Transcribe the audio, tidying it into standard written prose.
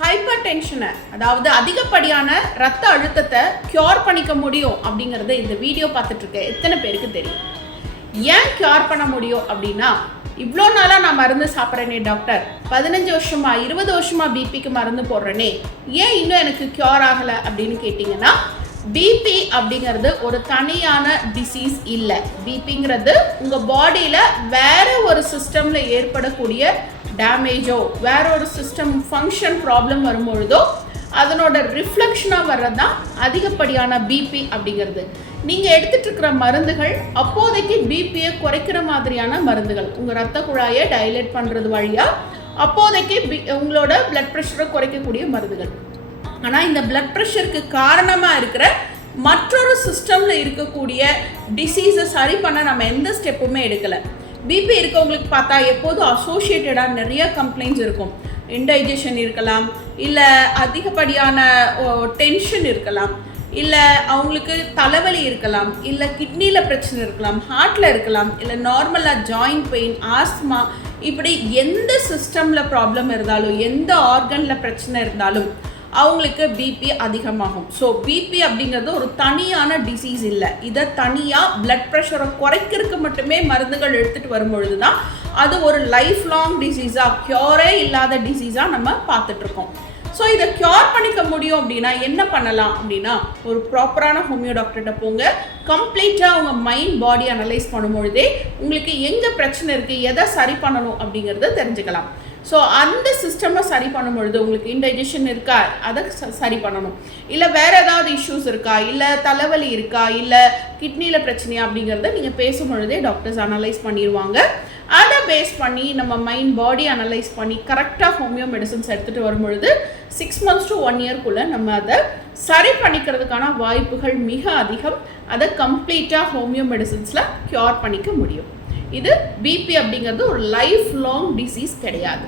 Hyper டென்ஷனை, அதாவது அதிகப்படியான ரத்த அழுத்தத்தை க்யூர் பண்ணிக்க முடியும் அப்படிங்கிறத இந்த வீடியோ பார்த்துட்ருக்க எத்தனை பேருக்கு தெரியும்? ஏன் க்யூர் பண்ண முடியும் அப்படின்னா, இவ்வளோ நாளாக நான் மருந்து சாப்பிட்றேனே டாக்டர், 15 வருஷமா 20 வருஷமா பிபிக்கு மருந்து போடுறேனே, ஏன் இன்னும் எனக்கு க்யூர் ஆகலை அப்படின்னு கேட்டிங்கன்னா, பிபி அப்படிங்கிறது ஒரு தனியான டிசீஸ் இல்லை. பிபிங்கிறது உங்கள் பாடியில் வேற ஒரு சிஸ்டமில் ஏற்படக்கூடிய டேமேஜோ வேற ஒரு சிஸ்டம் ஃபங்க்ஷன் ப்ராப்ளம் வரும்பொழுதோ அதனோட ரிஃப்ளெக்ஷனாக வர்றது தான் அதிகப்படியான பிபி அப்படிங்கிறது. நீங்கள் எடுத்துகிட்டு இருக்கிற மருந்துகள் அப்போதைக்கு பிபியை குறைக்கிற மாதிரியான மருந்துகள், உங்கள் ரத்த குழாயை டைலேட் பண்ணுறது வழியாக அப்போதைக்கு உங்களோட பிளட் ப்ரெஷரை குறைக்கக்கூடிய மருந்துகள். ஆனால் இந்த பிளட் ப்ரெஷருக்கு காரணமாக இருக்கிற மற்றொரு சிஸ்டமில் இருக்கக்கூடிய டிசீஸை சரி பண்ண நம்ம எந்த ஸ்டெப்புமே எடுக்கலை. பிபி இருக்கவங்களுக்கு பார்த்தா எப்போதும் அசோசியேட்டடாக நிறைய கம்ப்ளைண்ட்ஸ் இருக்கும். இன்டைஜஷன் இருக்கலாம், இல்லை அதிகப்படியான டென்ஷன் இருக்கலாம், இல்லை அவங்களுக்கு தலைவலி இருக்கலாம், இல்லை கிட்னியில் பிரச்சனை இருக்கலாம், ஹார்ட்டில் இருக்கலாம், இல்லை நார்மலாக ஜாயிண்ட் பெயின், ஆஸ்மா, இப்படி எந்த சிஸ்டமில் ப்ராப்ளம் இருந்தாலும் எந்த ஆர்கனில் பிரச்சனை இருந்தாலும் அவங்களுக்கு பிபி அதிகமாகும். ஸோ பிபி அப்படிங்கிறது ஒரு தனியான டிசீஸ் இல்லை. இதை தனியாக பிளட் ப்ரெஷரை குறைக்கிறதுக்கு மட்டுமே மருந்துகள் எடுத்துகிட்டு வரும்பொழுது தான் அது ஒரு லைஃப் லாங் டிசீஸாக, க்யூரே இல்லாத டிசீஸாக நம்ம பார்த்துட்ருக்கோம். ஸோ இதை க்யூர் பண்ணிக்க முடியும் அப்படின்னா என்ன பண்ணலாம் அப்படின்னா, ஒரு ப்ராப்பரான ஹோமியோ டாக்டர்கிட்ட போங்க. கம்ப்ளீட்டாக உங்கள் மைண்ட் பாடி அனலைஸ் பண்ணும்பொழுதே உங்களுக்கு எங்கே பிரச்சனை இருக்குது, எதை சரி பண்ணணும் அப்படிங்கிறத தெரிஞ்சுக்கலாம். ஸோ அந்த சிஸ்டமை சரி பண்ணும்பொழுது உங்களுக்கு இன்டைஜஷன் இருக்கா, அதை சரி பண்ணணும், இல்லை வேறு ஏதாவது இஷ்யூஸ் இருக்கா, இல்லை தலைவலி இருக்கா, இல்லை கிட்னியில் பிரச்சனையா அப்படிங்கிறத நீங்கள் பேசும்பொழுதே டாக்டர்ஸ் அனலைஸ் பண்ணிடுவாங்க. அதை பேஸ் பண்ணி நம்ம மைண்ட் பாடி அனலைஸ் பண்ணி கரெக்டாக ஹோமியோ மெடிசன்ஸ் எடுத்துகிட்டு வரும்பொழுது 6 months to 1 year நம்ம அதை சரி பண்ணிக்கிறதுக்கான வாய்ப்புகள் மிக அதிகம். அதை கம்ப்ளீட்டாக ஹோமியோ மெடிசன்ஸில் க்யூர் பண்ணிக்க முடியும். இது பிபி அப்படிங்கிறது ஒரு லைஃப் லாங் டிசீஸ் கிடையாது.